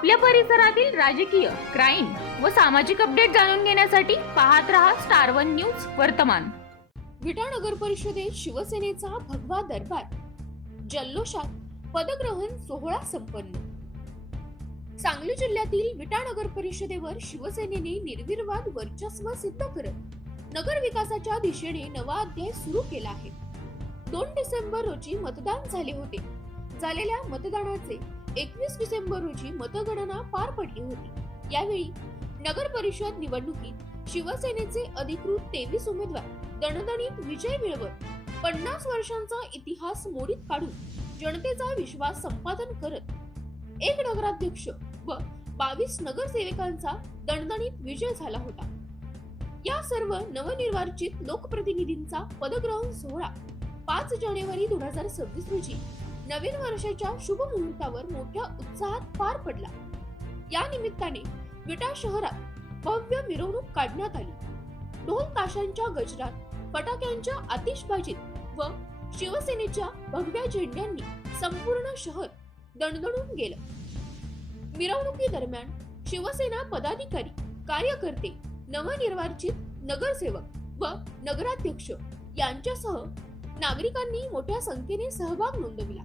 आपल्या परिसरातील राजकीय क्राईम व सामाजिक अपडेट जाणून घेण्यासाठी पाहत रहा स्टार वन न्यूज वर्तमान. विटा नगर परिषदेत शिवसेनेचा भगवा दरबार. जल्लोषात पदग्रहण सोहळा संपन्न. सांगली जिल्ह्यातील विटा नगर परिषदेवर शिवसेनेने निर्विवाद वर्चस्व सिद्ध करत नगर विकासाच्या दिशेने नवा अध्याय सुरू केला आहे. दोन डिसेंबर रोजी मतदान झाले होते. झालेल्या मतदानाचे एकवीस डिसेंबर रोजी मतगणना पार पडली होती. यावेळी नगर परिषद निवडणुकीत शिवसेनेचे अधिकृत तेवीस उमेदवार दणदणीत विजय मिळवत पन्नास वर्षांचा इतिहास मोडीत काढून जनतेचा विश्वास संपादन करत एक नगराध्यक्ष व बावीस नगरसेवकांचा दणदणीत विजय झाला होता. या सर्व नवनिर्वाचित लोकप्रतिनिधींचा पदग्रहण सोहळा पाच जानेवारी दोन हजार सव्वीस रोजी नवीन वर्षाच्या शुभ मुहूर्तावर मोठ्या उत्साहात पार पडला. या निमित्ताने विटा शहरात भव्य मिरवणूक काढण्यात आली. ढोल ताशांच्या गजरात फटाक्यांच्या आतिषबाजीत व शिवसेनेच्या भगव्या झेंड्यांनी संपूर्ण शहर दणदणून गेलं. मिरवणुकीदरम्यान शिवसेना पदाधिकारी कार्यकर्ते नवनिर्वाचित नगरसेवक व नगराध्यक्ष यांच्यासह नागरिकांनी मोठ्या संख्येने सहभाग नोंदविला.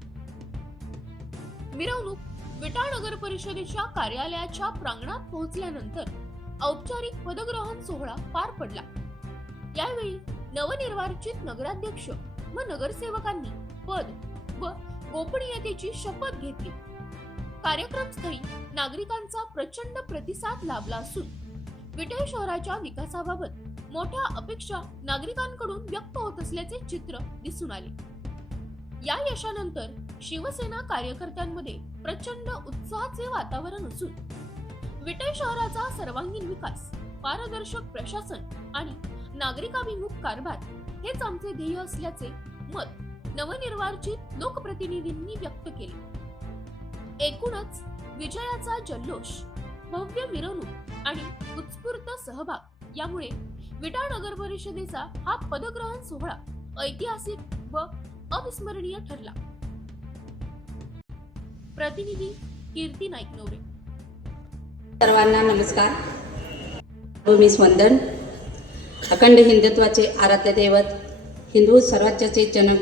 मिरवणूक विटा नगर परिषदेच्या कार्यालयाच्या प्रांगणात पोहोचल्यानंतर औपचारिक पदग्रहण सोहळा पार पडला. यावेळी नवनिर्वाचित नगराध्यक्ष व नगरसेवकांनी पद व गोपनीयतेची शपथ घेतली. कार्यक्रमस्थळी नागरिकांचा प्रचंड प्रतिसाद लाभला असून विटे शहराच्या विकासाबाबत मोठ्या अपेक्षा नागरिकांकडून व्यक्त होत असल्याचे चित्र दिसून आले. या यशानंतर शिवसेना कार्यकर्त्यांमध्ये प्रचंड उत्साहाचे वातावरण असून विटे शहराचा सर्वांगीण विकास पारदर्शक प्रशासन आणि नागरिकाभिमुख कारभार हेच आमचे ध्येय असल्याचे मत नवनिर्वाचित लोकप्रतिनिधींनी व्यक्त केले. एकूणच विजयाचा जल्लोष भव्य मिरवणूक आणि उत्स्फूर्त सहभाग यामुळे विटा नगर परिषदेचा हा पदग्रहण सोहळा ऐतिहासिक व अविस्मरणीय ठरला. प्रतिनिधी कीर्ती नाईक नवरे सर्वांना नमस्कार. मी स्पंदन अखंड हिंदुत्वाचे आराध्य दैवत हिंदू स्वराज्याचे जनक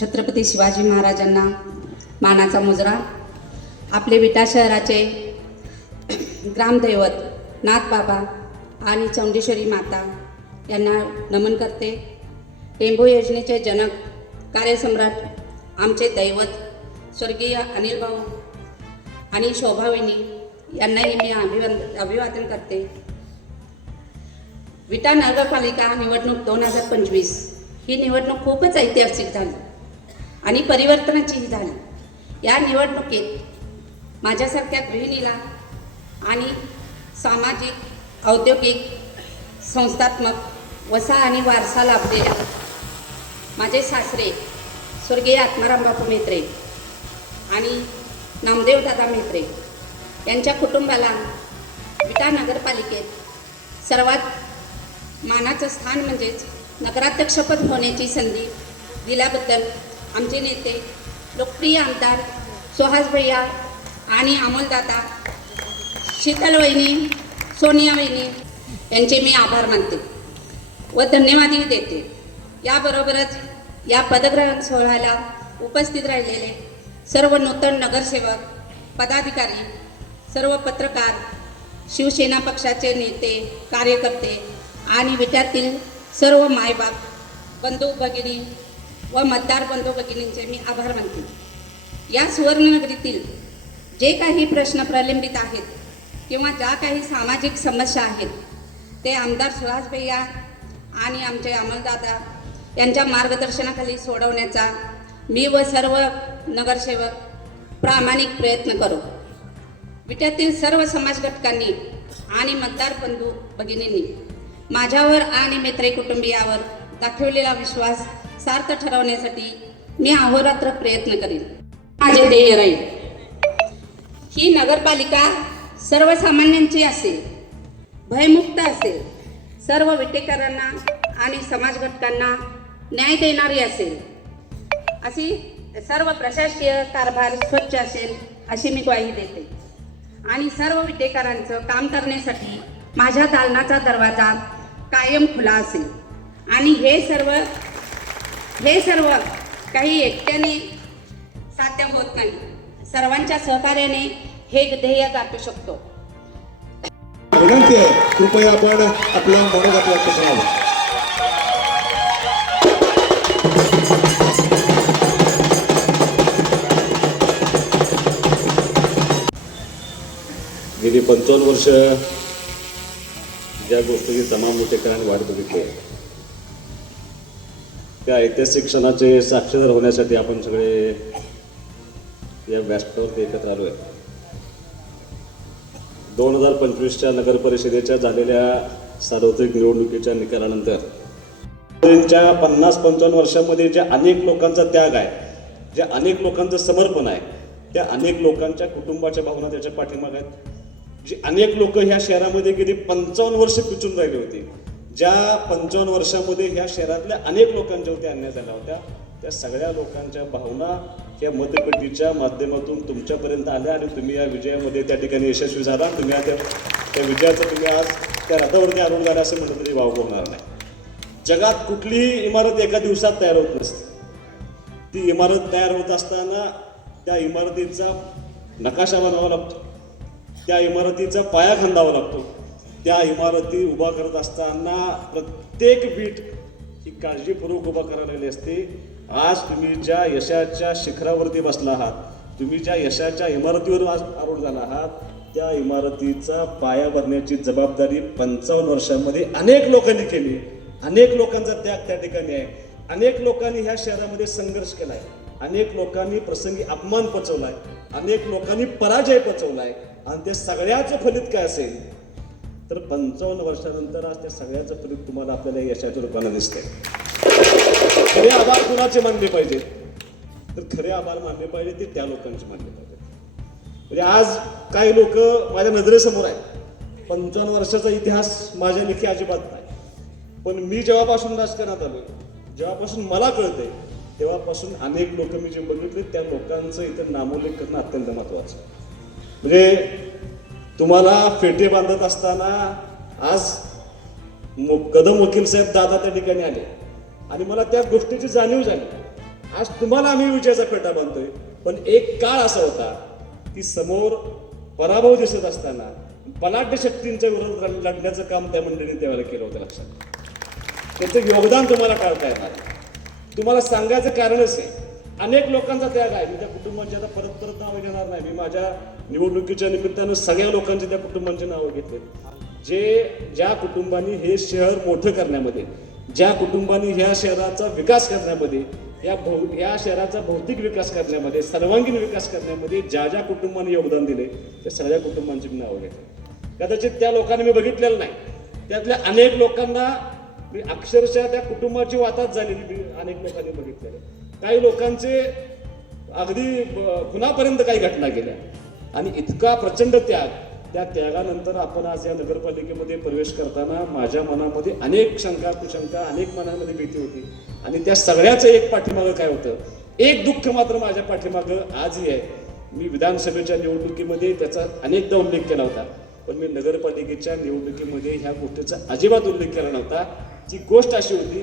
छत्रपती शिवाजी महाराजांना मानाचा मुजरा आपले विटा शहराचे ग्रामदैवत नाथबाबा आणि चौंडेश्वरी माता यांना नमन करते. टेंबू योजनेचे जनक कार्यसम्राट आमचे दैवत स्वर्गीय अनिल भाऊ आणि शोभाविनी यांनाही मी अभिवंद अभिवादन करते. विटा नगरपालिका निवडणूक दोन हजार पंचवीस ही निवडणूक खूपच ऐतिहासिक झाली आणि परिवर्तनाचीही झाली. या निवडणुकीत माझ्यासारख्या गृहिणीला आणि सामाजिक औद्योगिक संस्थात्मक वसा आणि वारसा लाभलेल्या माझे सासरे स्वर्गीय आत्माराम बापू मेत्रे आणि नामदेव दादा मेत्रे यांच्या कुटुंबाला विटा नगरपालिकेत सर्वात मानाचं स्थान म्हणजेच नगराध्यक्षपद होण्याची संधी दिल्याबद्दल आमचे नेते लोकप्रिय आमदार सुहास भैया आणि अमोलदादा शीतल वहिनी सोनिया वहिनी यांचे मी आभार मानते व धन्यवादही देते. याबरोबरच या पदग्रहण सोहळ्याला उपस्थित राहिलेले सर्व नूतन नगरसेवक पदाधिकारी सर्व पत्रकार शिवसेना पक्षाचे नेते कार्यकर्ते आणि विट्यातील सर्व मायबाप बंधू भगिनी व मतदार बंधू भगिनींचे मी आभार मानते. या सुवर्णनगरीतील जे काही प्रश्न प्रलंबित आहेत किंवा ज्या काही सामाजिक समस्या आहेत ते आमदार सुहास भैया आणि आमचे अमलदादा यांच्या मार्गदर्शनाखाली सोडवण्याचा मी व सर्व नगरसेवक प्रामाणिक प्रयत्न करू. विट्यातील सर्व समाज घटकांनी आणि मतदार बंधू भगिनींनी माझ्यावर आणि मैत्री कुटुंबियावर दाखवलेला विश्वास सार्थ ठरवण्यासाठी मी अहोरात्र प्रयत्न करेन. माझे ध्येय राहील. ही नगरपालिका सर्वसामान्यांची असेल भयमुक्त असेल. सर्व विटेकरांना आणि समाज घटकांना न्याय देणारी असेल. अशी सर्व प्रशासकीय कारभार स्वच्छ असेल अशी मी ग्वाही देते. आणि सर्व विटेकरांचं काम करण्यासाठी माझ्या दालनाचा दरवाजा कायम खुला असेल. आणि हे सर्व हे सर्व काही एकट्याने साध्य होत नाही. सर्वांच्या सहकार्याने हे ध्येय गाठू शकतो. विनंती आहे कृपया आपण आपलं मनोगत व्यक्त करावं. गेली पंचावन्न वर्ष ज्या गोष्टीची तमाम मोठेकरांनी वाट बघितली त्या ऐतिहासिक क्षणाचे साक्षीदार होण्यासाठी आपण सगळे या व्यासपीठावरती एकत्र आलो आहे. दोन हजार पंचवीसच्या नगर परिषदेच्या झालेल्या सार्वत्रिक निवडणुकीच्या निकालानंतर त्यांच्या पन्नास पंचावन्न वर्षामध्ये जे अनेक लोकांचा त्याग आहे जे अनेक लोकांचं समर्पण आहे त्या अनेक लोकांच्या कुटुंबाच्या भावना त्याच्या पाठीमाग आहेत. जी अनेक लोक ह्या शहरामध्ये गेली पंचावन्न वर्ष पिचून राहिली होती. ज्या पंचावन्न वर्षामध्ये ह्या शहरातल्या अनेक लोकांच्यावरती अन्याय आल्या होत्या त्या सगळ्या लोकांच्या भावना या मतपेटीच्या माध्यमातून तुमच्यापर्यंत आल्या आणि तुम्ही या विजयामध्ये त्या ठिकाणी यशस्वी झाला. तुम्ही त्या त्या विजयाचं तुम्ही आज त्या रथावरती आणून झाला असं म्हटलं तरी वाव होणार नाही. जगात कुठलीही इमारत एका दिवसात तयार होत नसते. ती इमारत तयार होत असताना त्या इमारतीचा नकाशा बनावा लागतो. त्या इमारतीचा पाया खांदावा लागतो. त्या इमारती उभा करत असताना प्रत्येक बीट ही काळजीपूर्वक उभा करायला असते. आज तुम्ही ज्या यशाच्या शिखरावरती बसला आहात तुम्ही ज्या यशाच्या इमारतीवर आज आरूढ झाला आहात त्या इमारतीचा पाया भरण्याची जबाबदारी पंचावन्न वर्षांमध्ये अनेक लोकांनी केली. अनेक लोकांचा त्याग त्या ठिकाणी आहे. अनेक लोकांनी ह्या शहरामध्ये संघर्ष केलाय. अनेक लोकांनी प्रसंगी अपमान पचवलाय. अनेक लोकांनी पराजय पचवलाय. आणि ते सगळ्याचं फलित काय असेल? तर पंचावन्न वर्षानंतर आज त्या सगळ्याचं फलित तुम्हाला आपल्याला यशाच्या रूपानं दिसतंय. खरे आभार कुणाचे मानले पाहिजे? तर खरे आभार मानले पाहिजे ते त्या लोकांचे मानले पाहिजे. म्हणजे आज काही लोक माझ्या नजरेसमोर आहेत. पंचावन्न वर्षाचा इतिहास माझ्या लेखी अजिबात नाही. पण मी जेव्हापासून राजकारणात आलो जेव्हापासून मला कळतंय तेव्हापासून अनेक लोक मी जे बघितले त्या लोकांचं इथं नामोल्लेख करणं अत्यंत महत्त्वाचं म्हणजे तुम्हाला फेटे बांधत असताना आज कदम वकील साहेब दादा त्या ठिकाणी आले. आणि मला त्या गोष्टीची जाणीव झाली. आज तुम्हाला आम्ही विजयाचा फेटा बांधतोय. पण एक काळ असा होता की समोर पराभव दिसत असताना बलाढ्य शक्तींच्या विरोधात लढण्याचं काम त्या मंडळीने त्यावेळेला केलं होतं लक्षात. त्याचं योगदान तुम्हाला काढता येणार तुम्हाला सांगायचं कारणच आहे अनेक लोकांचा त्याग आहे. मी त्या कुटुंबांची आता परत परत नावं घेणार नाही. मी माझ्या निवडणुकीच्या निमित्तानं सगळ्या लोकांची त्या कुटुंबांची नावं घेतले. जे ज्या कुटुंबांनी हे शहर मोठं करण्यामध्ये ज्या कुटुंबांनी ह्या शहराचा विकास करण्यामध्ये या भौ या शहराचा भौतिक विकास करण्यामध्ये सर्वांगीण विकास करण्यामध्ये ज्या ज्या कुटुंबांनी योगदान दिले त्या सगळ्या कुटुंबांची मी नावं घेतली. कदाचित त्या लोकांनी मी बघितलेलं नाही. त्यातल्या अनेक लोकांना मी अक्षरशः त्या कुटुंबाची वाताच झालेली अनेक लोकांनी बघितलेलं. काही लोकांचे अगदी कुणापर्यंत खुनापर्यंत काही घटना गेल्या. आणि इतका प्रचंड त्याग त्या त्यागानंतर आपण आज या नगरपालिकेमध्ये प्रवेश करताना माझ्या मनामध्ये अनेक शंका कुशंका अनेक मनामध्ये भीती होती. आणि त्या सगळ्याचं एक पाठीमागं काय होतं? एक दुःख मात्र माझ्या पाठीमागं आजही आहे. मी विधानसभेच्या निवडणुकीमध्ये त्याचा अनेकदा उल्लेख केला होता. पण मी नगरपालिकेच्या निवडणुकीमध्ये ह्या गोष्टीचा अजिबात उल्लेख केला नव्हता. ती गोष्ट अशी होती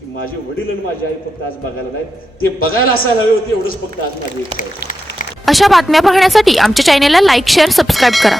की माझे वडील आणि माझी आई फक्त आज बघायला नाहीत. ते बघायला असायला हवे होते एवढंच फक्त आज माझी इच्छा आहे अशा बातम्या पाहण्यासाठी आमच्या चॅनेलला लाईक शेअर सबस्क्राईब करा.